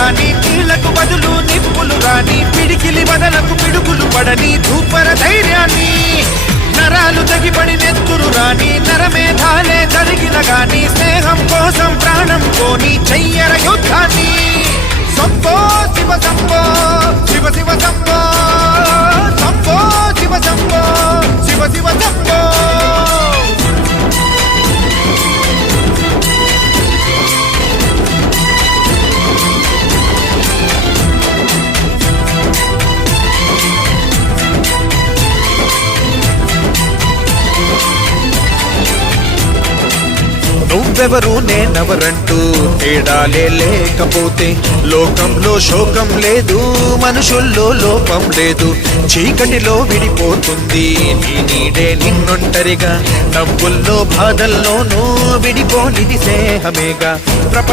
హాని కీళ్లకు బదులు నిప్పులు రాని పిడికిలి బదలకు పిడుగులు పడని ధూపర ధైర్యాన్ని నరాలు తెగిపడి నెత్తురు రాని నరమేధాలే జరిగిన గాని స్నేహం కోసం ప్రాణం కోని చెయ్యర యుద్ధాన్ని సంభో శివ సంభో శివ శివ సంభో సంభో శివ సంభో శివ శివ సంభో నువ్వెవరు నేనెవరంటూ తేడాలే లేకపోతే లోకంలో శోకం లేదు మనుషుల్లో లోపం లేదు చీకటిలో విడిపోతుంది నీ నీడే నిన్నొంటరిగా నవ్వుల్లో బాధల్లోనూ విడిపోనిది స్నేహమేగా